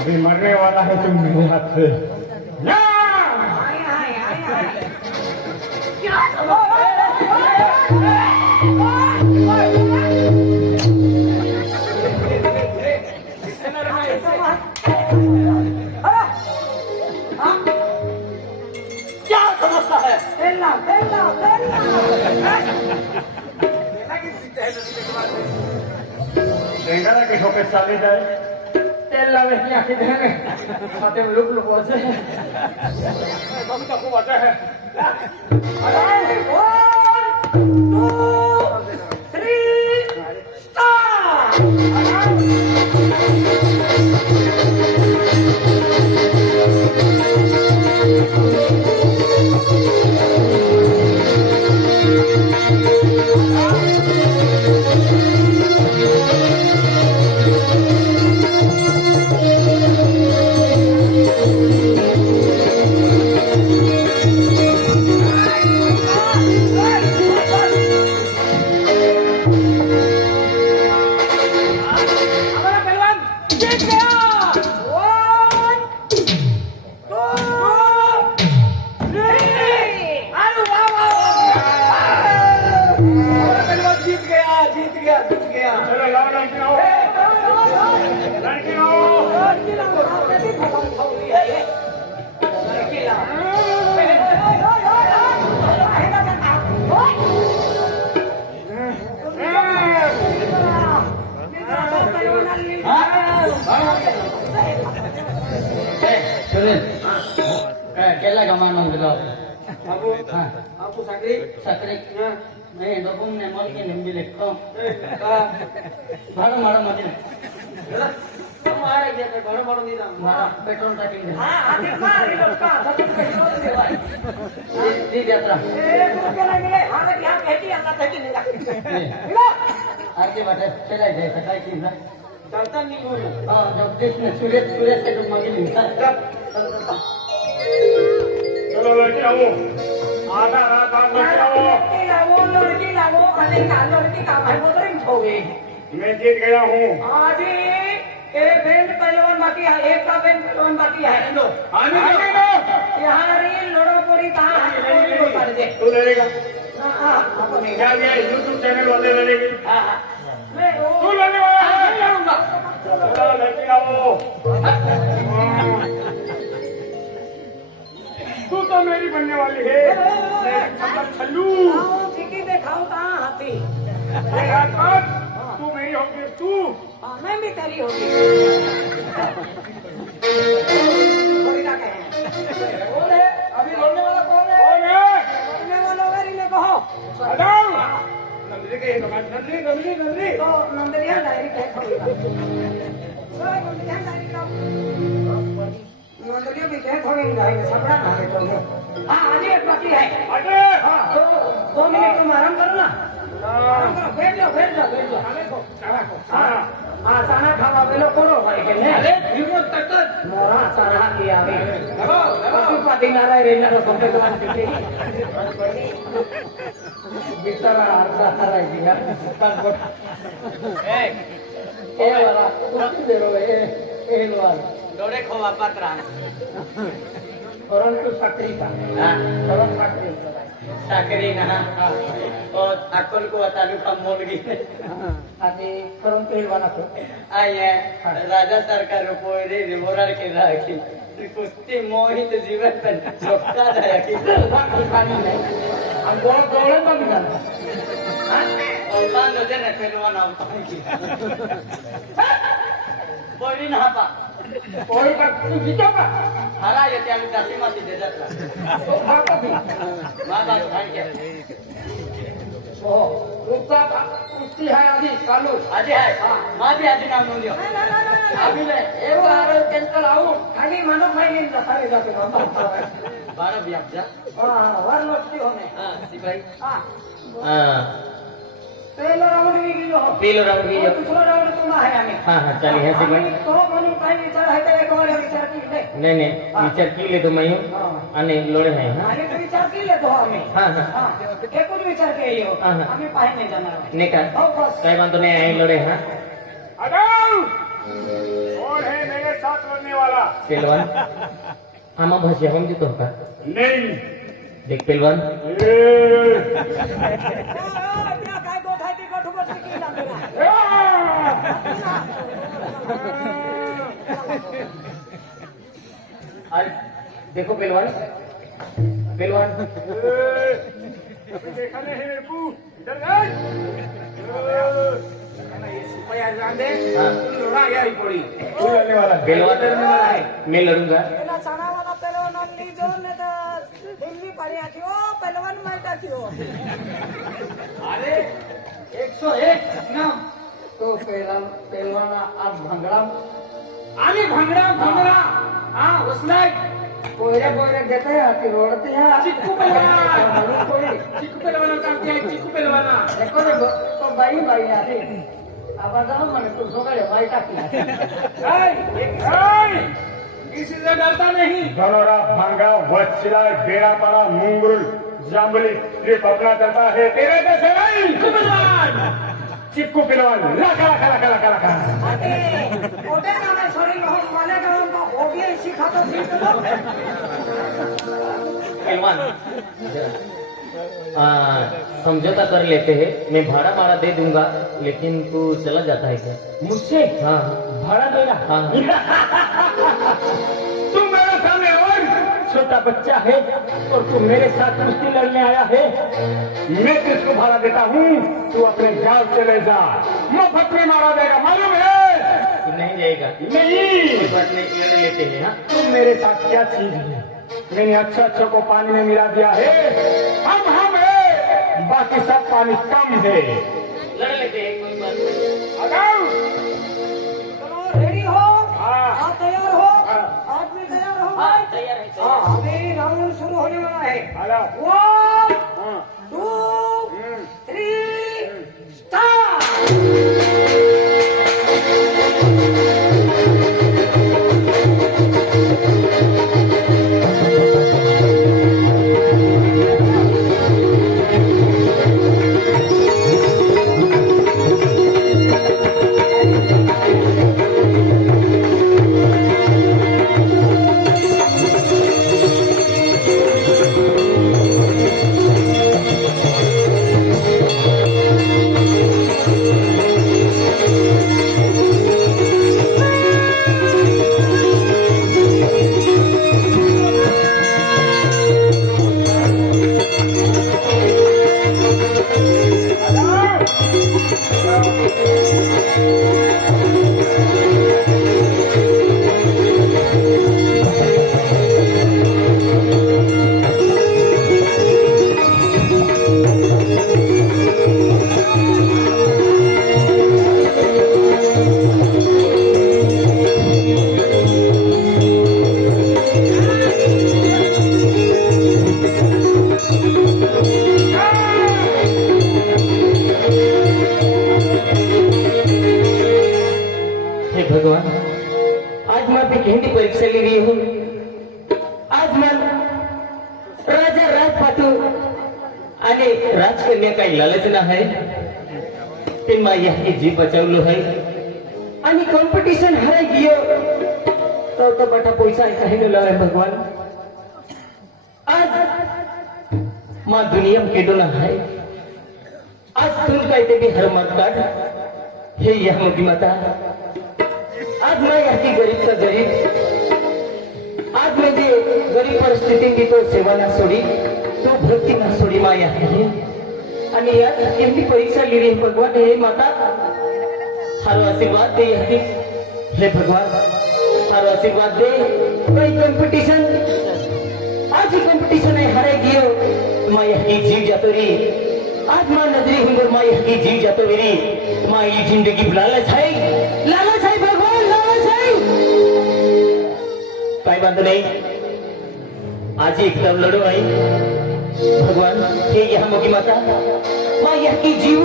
अभी मरने वाला है तुम मेरे हाथ से। क्या समझता है? देखा के ठोके चाले जाए तेल लावे की आंखें देने खाते में लुक लुक होते हैं हम तो खूब आता है। अरे 1 2 3 स्टार्ट। केला गमान दिलो aku sakit sakrik मैं डबुम ने मल के निम्बी लिखो भाड़ा मारा मत तुम्हारे घर में बड़ा बड़ा नहीं था मारा पेट्रोल टैंकिंग हां आगे मार इसका सब पेट्रोल दे भाई जी यात्रा तुम क्या लगे हां क्या कहती आता था कि नहीं आगे बाटे चला जाए सकाई की ना चलता नहीं बोल हां जगदीश ने सूर्य से तो मांगी लिखा चलो लड़की आओ आधा रात आप लड़की लाओ अरे लड़की का भाई वो तो इन होवे मैं जीत गया हूँ। आज एक बैंड पहलवान बाकी है एक का बैंड पहलवान बाकी है लो यहाँ री लड़ो पूरी कहाँ तू लड़ेगा हाँ अपने क्या ये यूट्यूब चैनल वाले लड़ेगी हाँ मैं तू लड़ने वाला है नहीं लड़ूंगा चलो लड़की आओ तू तो मेरी बनने वाली है छल्लू चिकी दिखाओ कहाँ हाथी तू मेरी होगी तू हाँ मैं भी तेरी होगी थोड़ी ना कहें कौन है अभी लड़ने वाला कौन है कौन है लड़ने वाला वेरी ने कहो नंदरी के नंदरी तो नंदरिया डायरेक्ट है नंदरिया डायरेक्ट नंदरिया भी है थोड़ी जाएंगे सबड़ा ना है तो हाँ आज एक बाकी है अरे हाँ तो 2 मिनट तुम आराम करो ना आराम करो बैठ जाओ हाँ हाँ साना खावा बेलो करो भाई के ने अरे हिम्मत तक मोरा साना किया भी लगाओ पाती नाराय रे ना तो तो पिटे बिचारा अर्धा हराय दिया ए वाला कुछ देरो ए वाला डोरे खोवा पत्रा परंतु साकरी का परंतु साकरी साकरी ना और अक्कल को तालुका मोलगी आदि परंतु हेलवाना तो आये राजा सरकार पोरे रिमोरार के राखी कुस्ती मोहित जीवन पर सोखता जाया की खानी नहीं हम दौड़े तो नहीं जाना और मान लो जने पहलवान आओ की बोली ना पा कोई का तू जीतोगा हरा ये त्याग दासी मासी दे जाता तो भागो भी मां बात भाई के ओ रुका कुश्ती है आदि चालू आदि है मां भी आदि नाम लो अभी ले एक बार कैंसल आऊं खाली मानो भाई ने सारे जाते हम 12 भी आप जा हां वर लक्ष्य होने हां सिपाही हां हां पहला राउंड भी गिलो पहिलो राऊंड तो घेऊया दुसरा राऊंड तुम्हा आहे आम्ही हा हा चालेल ह्या आम्ही सेकंड तो म्हणून काही विचार आहे तर एक वेळा विचार केले नाही नाही विचार केले तो मैं आणि लोळे आहे हा आणि तो विचार केले तो आम्ही हा हा हा एकूण विचार केले हो. हा, हा. आम्ही पाहिजे नाही जाणार नाही का हो बस काय बांधतो नाही आहे लोळे हा अगाऊ कौन है मेरे साथ लड़ने वाला? पहलवान आमा भाषा हम जीतो का नहीं देख पहलवान काय गोठ आहे ती गोठ बसली की लागला आज देखो पहलवान पहलवान अभी देखा नहीं है मेरे को इधर गए हाँ लड़ने वाला पहलवान मैं लड़ूंगा પેલા ચણાવાળા પહેલવાન લીધો ને તો દિલ્હી પડ્યા થયો પહેલવાન માટા થયો अरे 101 नाम તો પહેલવાના આ ભંગડા आम्ही भांगडा हा उचलाय કોયરે કોયરે દેતે આતી રોડતી હે चिक्कू पहलवान कोई चिक्कू पहलवान सांगते चिक्कू पहलवान देखो रे तो बाई बाई आती आवाज आओ मने तू सगळे बाई टाकली किसी से डरता नहीं धनोरा भांगा वत्सिला बेड़ापाड़ा मुंगरुल जांबली सिर्फ अपना डरता है तेरे जैसे नहीं चिक्कू पहलवान लगा लगा लगा लगा लगा आते ओटे गाना सॉरी बहुत वाले गाना का हो गया इसी खाता ठीक तो पहलवान समझौता कर लेते हैं मैं भाड़ा भाड़ा दे दूंगा लेकिन तू चला जाता है क्या मुझसे हाँ भाड़ा देगा हाँ तुम मेरे सामने और छोटा बच्चा है और तू मेरे साथ कुश्ती लड़ने आया है मैं किसको भाड़ा देता हूँ तू अपने गांव चले जा मुफ्त में मारा देगा मालूम है तू नहीं जाएगा नहीं कोई बात नहीं लड़ लेते हैं हाँ तुम मेरे साथ क्या चीज है मैंने अच्छा अच्छा को पानी में मिला दिया है हम है बाकी सब पानी कम है लड़ लेते हैं कोई बात नहीं अगाऊ चलो रेडी हो हाँ। आप तैयार हो हाँ। आदमी तैयार हो हाँ तैयार है हाँ तैयार अभी राउंड शुरू होने वाला है हेलो 1 2 3 स्टार्ट हे भगवान आज मैं अपनी हिंदी परीक्षा ले रही हूँ आज मैं राजा राजपाटू आणि राजकन्या काही लालच आहे ते माझ्या ही जीव बचावलो है आणि कॉम्पिटिशन हराय गियो तो बटा पैसा काही नेलो है भगवान आज माँ दुनिया में केडो ना है आज तुम कहते भी हर मत काट हे यह मोदी माता आज मैं यहाँ की गरीब का गरीब आज मैं जे गरीब परिस्थिती की तो सेवा ना सोडी तो भक्ती ना सोडी माँ यहाँ है आणि यात एवढी परीक्षा लिहिली भगवान हे माता हारो आशीर्वाद दे यहाँ की हे भगवान हारो आशीर्वाद दे कोई कंपटीशन आज ही कंपटीशन है हरे गियो माँ यहाँ की जीव जातो री आज माँ नजरी हुंगर माँ यहाँ की जीव जातो री माँ ये जिंदगी लालच है भगवान लालच है काय बांधो नहीं आज एक तब लड़ो आई भगवान हे यहाँ मोगी माता माँ यहाँ की जीव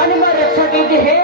आणि माँ रक्षा के है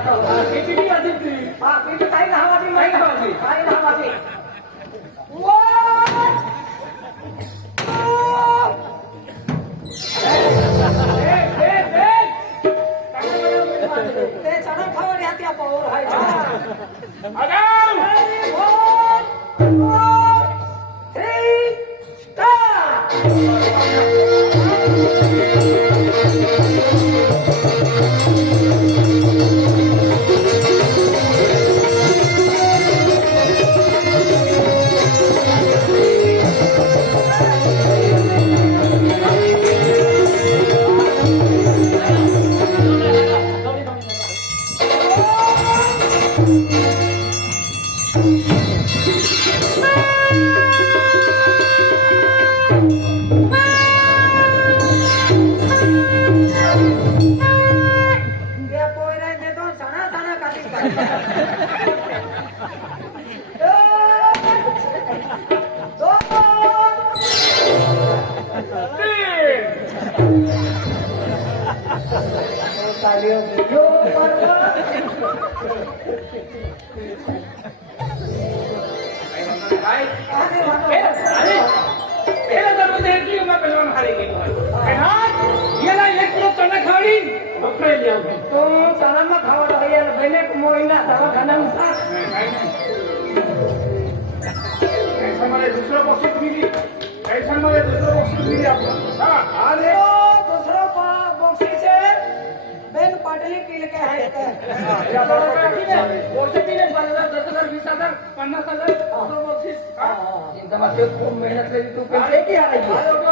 आता किती वाजली हा किती काही नावाची काही नावाची. काही नावाची ते चणा खावड या त्या पावर व्हायचं त्या पोयरा देतो सणा सणा काढी याला 1 किलो चणा खावी तो चणामा खावड भैया बने मोईना दवाखाना दुसरं बक्षीस दिली पैशांमध्ये दुसरं बक्षीस दिली आपण अरे दुसरं बक्षीस बेन पाटली पिल के आहे $50,000 50,000 बक्षीस खूप मेहनत केली तू पैसे की आहे